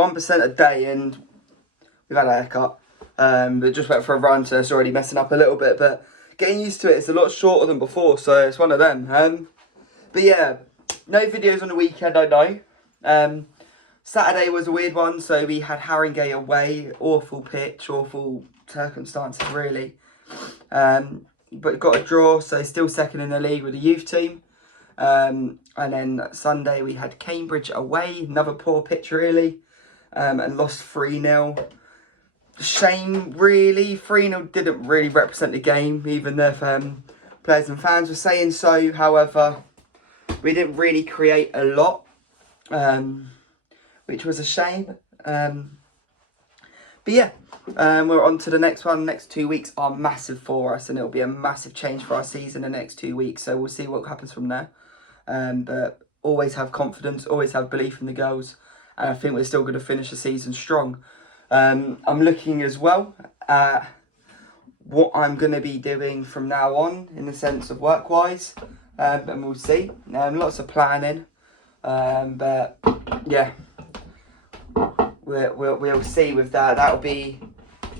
1% a day, and we've had a haircut. But just went for a run, so it's already messing up a little bit. But getting used to it, it's a lot shorter than before, so it's one of them. But yeah, no videos on the weekend, I know. Saturday was a weird one, so we had Haringey away. Awful pitch, awful circumstances, really. But got a draw, so still second in the league with the youth team. And then Sunday we had Cambridge away, another poor pitch, really. And lost 3-0. Shame, really. 3-0 didn't really represent the game, even if players and fans were saying so. However, we didn't really create a lot, which was a shame. But yeah, we're on to the next one. Next 2 weeks are massive for us, and it'll be a massive change for our season the next 2 weeks. So we'll see what happens from there. But always have confidence, always have belief in the girls. And I think we're still going to finish the season strong. I'm looking as well at what I'm going to be doing from now on in the sense of work-wise. And we'll see. Lots of planning. But yeah, we'll see with that. That'll be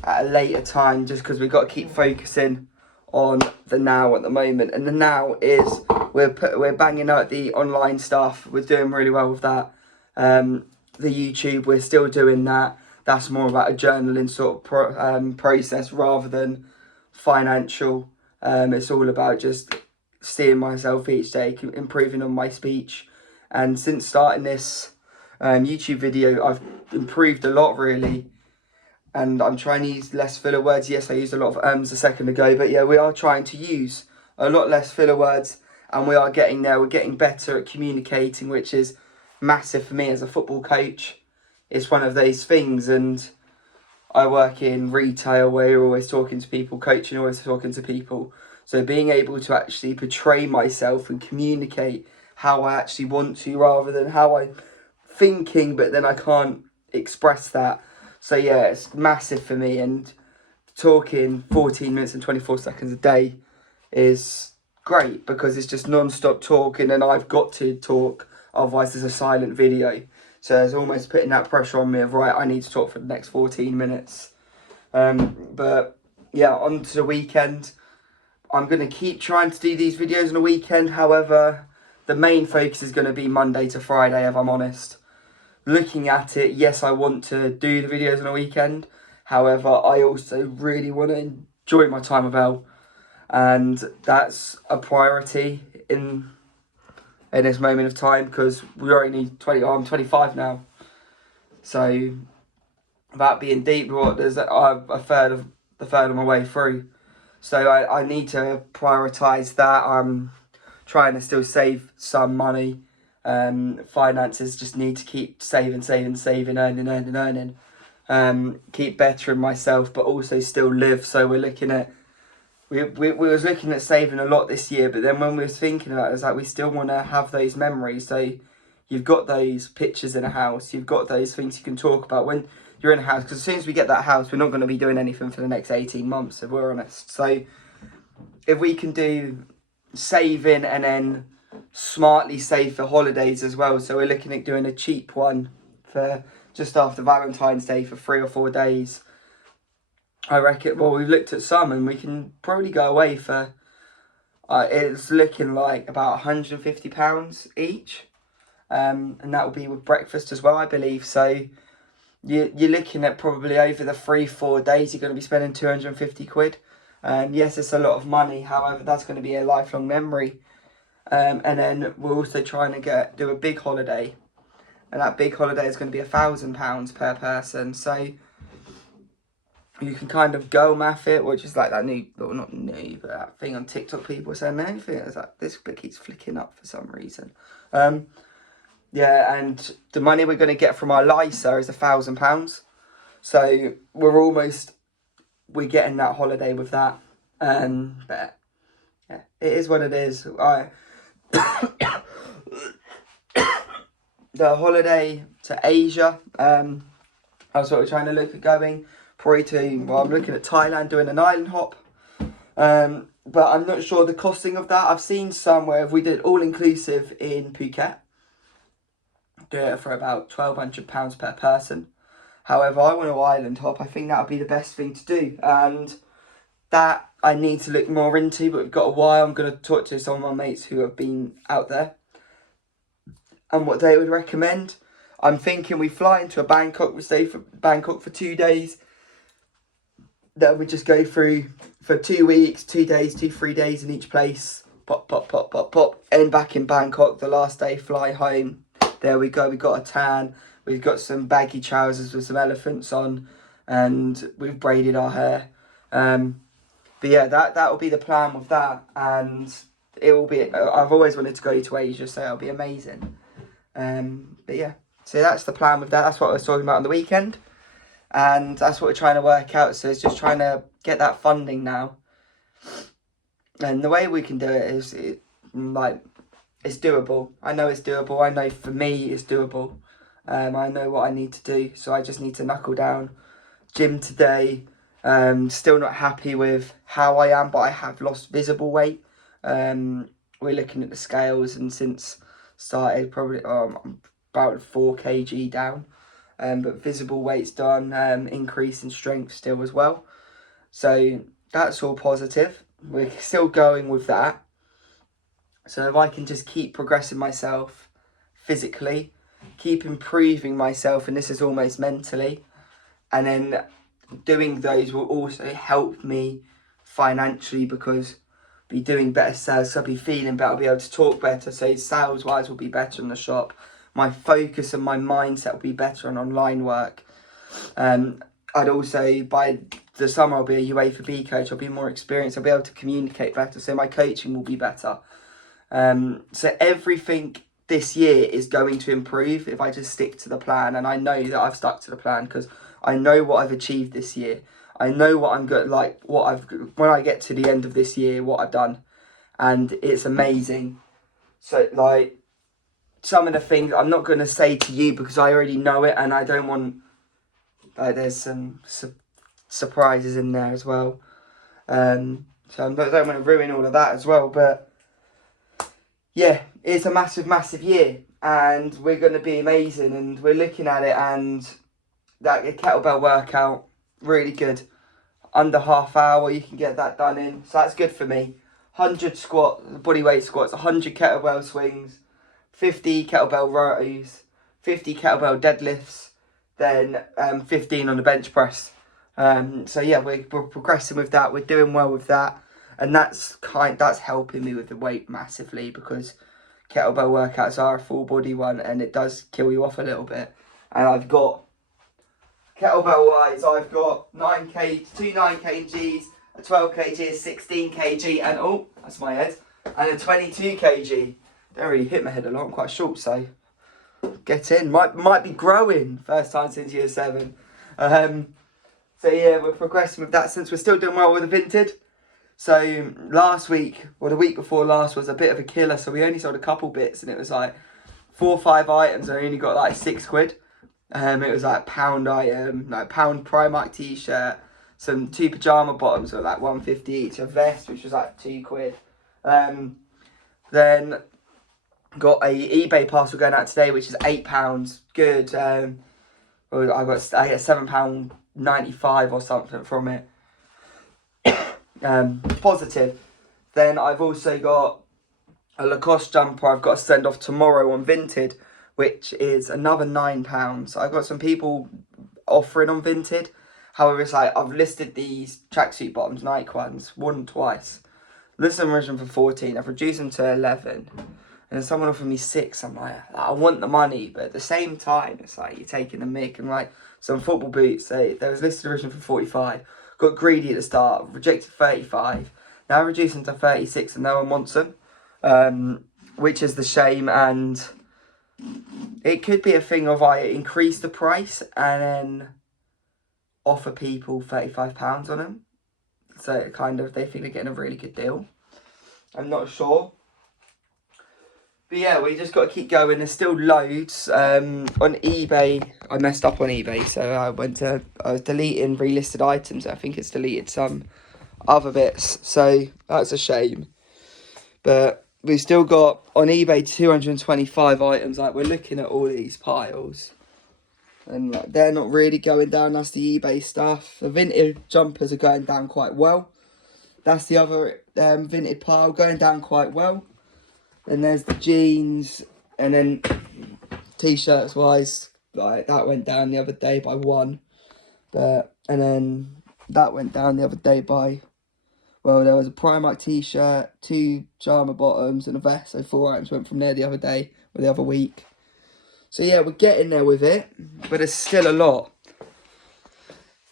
at a later time, just because we've got to keep focusing on the now at the moment. And the now is we're banging out the online stuff. We're doing really well with that. The YouTube, we're still doing that. That's more about a journaling sort of process rather than financial. It's all about just seeing myself each day, improving on my speech. And since starting this YouTube video, I've improved a lot, really. And I'm trying to use less filler words. Yes, I used a lot of a second ago. But yeah, we are trying to use a lot less filler words. And we are getting there. We're getting better at communicating, which is massive for me as a football coach. It's one of those things, and I work in retail where you're always talking to people, coaching, always talking to people. So being able to actually portray myself and communicate how I actually want to, rather than how I'm thinking, but then I can't express that. So yeah, it's massive for me, and talking 14 minutes and 24 seconds a day is great because it's just non-stop talking, and I've got to talk. Otherwise, there's a silent video. So it's almost putting that pressure on me of, right, I need to talk for the next 14 minutes. But yeah, on to the weekend. I'm going to keep trying to do these videos on the weekend. However, the main focus is going to be Monday to Friday, if I'm honest. Looking at it, yes, I want to do the videos on the weekend. However, I also really want to enjoy my time with Elle. And that's a priority in this moment of time, because we're only I'm 25 now. So, without being deep, there's a third of my way through. So I need to prioritise that. I'm trying to still save some money. Finances just need to keep saving, earning. Keep bettering myself, but also still live. So we're looking at we was looking at saving a lot this year, but then when we was thinking about it, it's like we still want to have those memories. So you've got those pictures in a house, you've got those things you can talk about when you're in a house. Because as soon as we get that house, we're not going to be doing anything for the next 18 months, if we're honest. So if we can do saving and then smartly save for holidays as well. So we're looking at doing a cheap one for just after Valentine's Day for 3 or 4 days. I reckon, well, we've looked at some, and we can probably go away for, it's looking like about £150 each. And that will be with breakfast as well, I believe. So you're looking at probably over the 3-4 days, you're going to be spending 250 quid. Yes, it's a lot of money. However, that's going to be a lifelong memory. And then we're also trying to do a big holiday. And that big holiday is going to be £1,000 per person. So you can kind of go math it, which is like that new, well, not new, but that thing on TikTok people saying anything. It's like, this bit keeps flicking up for some reason. Yeah, and the money we're going to get from our LISA is £1,000. So we're getting that holiday with that. But yeah, it is what it is. The holiday to Asia, I was sort of trying to look at going. I'm looking at Thailand, doing an island hop. But I'm not sure the costing of that. I've seen somewhere if we did all-inclusive in Phuket, do it for about £1,200 per person. However, I want an island hop. I think that would be the best thing to do, and that I need to look more into, but we've got a while. I'm going to talk to some of my mates who have been out there and what they would recommend. I'm thinking we fly into Bangkok, we stay for Bangkok for 2 days. Then we just go through for 2 weeks, 2 days, 3 days in each place. Pop, pop, pop, pop, pop. End back in Bangkok the last day, fly home. There we go, we got a tan. We've got some baggy trousers with some elephants on, and we've braided our hair. But yeah, that will be the plan with that, and it will be. I've always wanted to go to Asia, so it'll be amazing. But yeah, so that's the plan with that. That's what I was talking about on the weekend, and that's what we're trying to work out. So it's just trying to get that funding now, and the way we can do it is it's doable. I know it's doable. I know for me it's doable. I know what I need to do, so I just need to knuckle down. Gym today. Still not happy with how I am, but I have lost visible weight. We're looking at the scales, and since started, probably I'm about 4 kg down. But visible weight's done. Increase in strength still as well. So that's all positive. We're still going with that. So if I can just keep progressing myself physically, keep improving myself, and this is almost mentally, and then doing those will also help me financially, because I'll be doing better sales, so I'll be feeling better, I'll be able to talk better, so sales wise will be better in the shop. My focus and my mindset will be better on online work. I'd also, by the summer, I'll be a UEFA B coach, I'll be more experienced, I'll be able to communicate better, so my coaching will be better. So everything this year is going to improve if I just stick to the plan, and I know that I've stuck to the plan because I know what I've achieved this year. I know what I'm good, like when I get to the end of this year, what I've done, and it's amazing. So like some of the things I'm not going to say to you because I already know it, and I don't want there's some surprises in there as well. So I don't want to ruin all of that as well, but yeah, it's a massive year, and we're going to be amazing, and we're looking at it, and that kettlebell workout, really good. Under half hour, you can get that done in, so that's good for me. 100 body weight squats, 100 kettlebell swings, 50 kettlebell rows, 50 kettlebell deadlifts, then 15 on the bench press. So yeah, we're progressing with that. We're doing well with that, and that's helping me with the weight massively, because kettlebell workouts are a full body one, and it does kill you off a little bit. And I've got kettlebell wise, I've got 2 9kgs, a 12 kg, a 16 kg, and oh, that's my head, and a 22 kg. Don't really hit my head a lot. I'm quite short, so get in. Might be growing. First time since year 7. So yeah, we're progressing with that since we're still doing well with the Vinted. So last week, or the week before last, was a bit of a killer. So we only sold a couple bits, and it was like 4 or 5 items. I only got like £6. It was like £1 item, like £1 Primark t-shirt, some 2 pyjama bottoms were like £1.50 each, a vest which was like £2. Then got a eBay parcel going out today, which is £8. Good. I get £7.95 or something from it. Positive. Then I've also got a Lacoste jumper I've got to send off tomorrow on Vinted, which is another £9. I've got some people offering on Vinted. However, it's like I've listed these tracksuit bottoms, Nike ones, one twice. Listed them originally for 14. I've reduced them to 11. And then someone offered me 6. I'm like, I want the money, but at the same time, it's like you're taking the mick. And like some football boots, they was listed originally for 45. Got greedy at the start, rejected 35. Now reduced them to 36, and no one wants them, which is the shame. And it could be a thing of I increase the price and then offer people £35 on them. So it kind of, they think they're getting a really good deal. I'm not sure. But yeah, we just got to keep going. There's still loads. On eBay, I messed up on eBay. So I was deleting relisted items. I think it's deleted some other bits. So that's a shame. But we've still got on eBay 225 items. Like, we're looking at all these piles, and like, they're not really going down. That's the eBay stuff. The vintage jumpers are going down quite well. That's the other vintage pile going down quite well. And there's the jeans, and then t-shirts wise, like that went down the other day by 1. But and then that went down the other day by, well, there was a Primark t-shirt, 2 Jama bottoms and a vest, so 4 items went from there the other day or the other week. So yeah, we're getting there with it, but it's still a lot.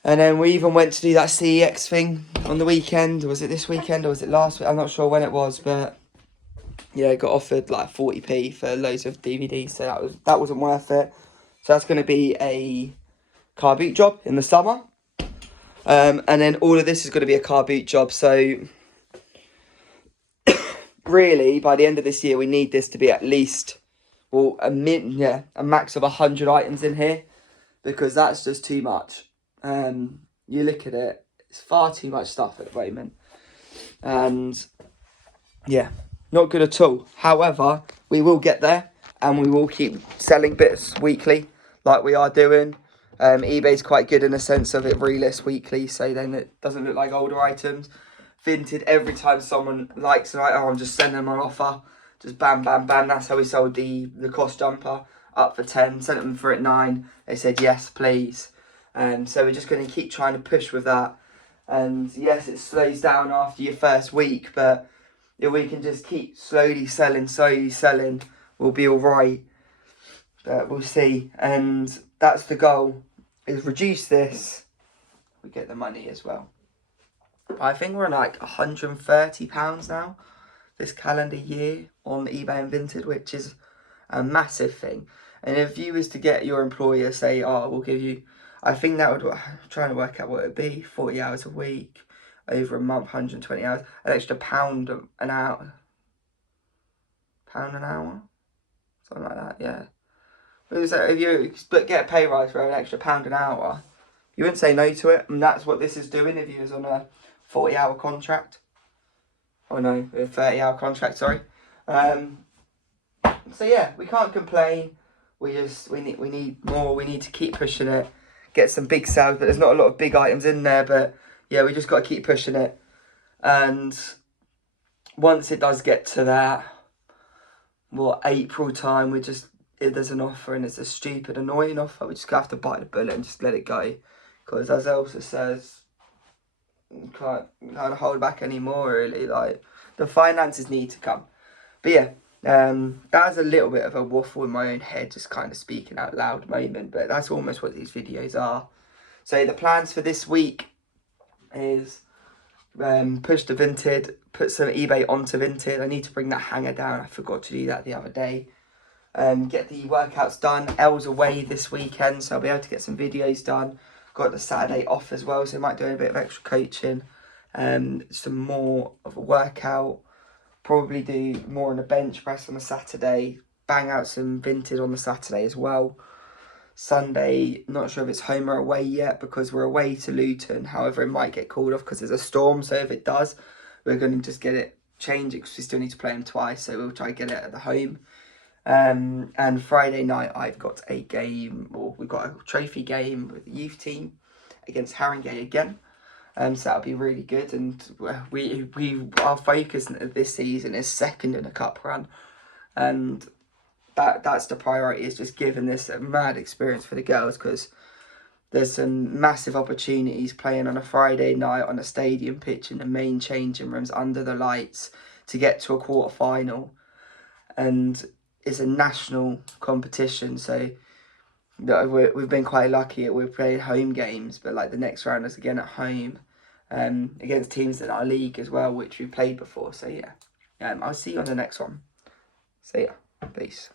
And then we even went to do that CEX thing on the weekend. Was it this weekend or was it last week? I'm not sure when it was, but yeah, got offered like 40p for loads of DVDs, so that wasn't worth it. So that's going to be a car boot job in the summer. And then all of this is going to be a car boot job. So really, by the end of this year, we need this to be at least, well, a max of 100 items in here, because that's just too much. You look at it, it's far too much stuff at the moment. And yeah, not good at all. However, we will get there, and we will keep selling bits weekly like we are doing. eBay's quite good in the sense of it relists weekly, so then it doesn't look like older items. Vinted, every time someone likes an item, I'm just sending them an offer. Just bam, bam, bam. That's how we sold the cost jumper, up for 10. Sent them for at 9. They said, yes, please. So we're just going to keep trying to push with that. And yes, it slows down after your first week, but if we can just keep slowly selling, we'll be all right. But we'll see. And that's the goal, is reduce this. We get the money as well. I think we're on like £130 now this calendar year on eBay and Vinted, which is a massive thing. And if you was to get your employer say, oh, we'll give you, I think that would, I'm trying to work out what it would be, 40 hours a week, over a month, 120 hours, an extra £1 an hour. £1 an hour? Something like that, yeah. If you get a pay rise for an extra £1 an hour, you wouldn't say no to it. And that's what this is doing if you was on a 40-hour contract. Oh no, a 30-hour contract, sorry. So yeah, we can't complain. We need more. We need to keep pushing it. Get some big sales, but there's not a lot of big items in there. But yeah, we just got to keep pushing it. And once it does get to that, well, April time, if there's an offer and it's a stupid, annoying offer, we just have to bite the bullet and just let it go. Because as Elsa says, you can't hold back anymore, really. Like, the finances need to come. But yeah, that was a little bit of a waffle in my own head, just kind of speaking out loud moment, but that's almost what these videos are. So the plans for this week is push to Vinted, put some eBay onto Vinted. I need to bring that hanger down. I forgot to do that the other day. Get the workouts done. Elle's away this weekend, so I'll be able to get some videos done. Got the Saturday off as well, so I might do a bit of extra coaching. Some more of a workout. Probably do more on the bench press on the Saturday. Bang out some Vinted on the Saturday as well. Sunday, not sure if it's home or away yet because we're away to Luton. However, it might get called off because there's a storm. So if it does, we're going to just get it changed because we still need to play them twice. So we'll try to get it at the home. And Friday night, I've got a game, or we've got a trophy game with the youth team against Haringey again. So that'll be really good. And our focus this season is second in a cup run. And that's the priority, is just giving this a mad experience for the girls, because there's some massive opportunities playing on a Friday night on a stadium pitch in the main changing rooms under the lights to get to a quarter final. And it's a national competition, so we've been quite lucky. We've played home games, but like the next round is again at home, against teams in our league as well, which we've played before. So yeah, I'll see you on the next one. See ya. Peace.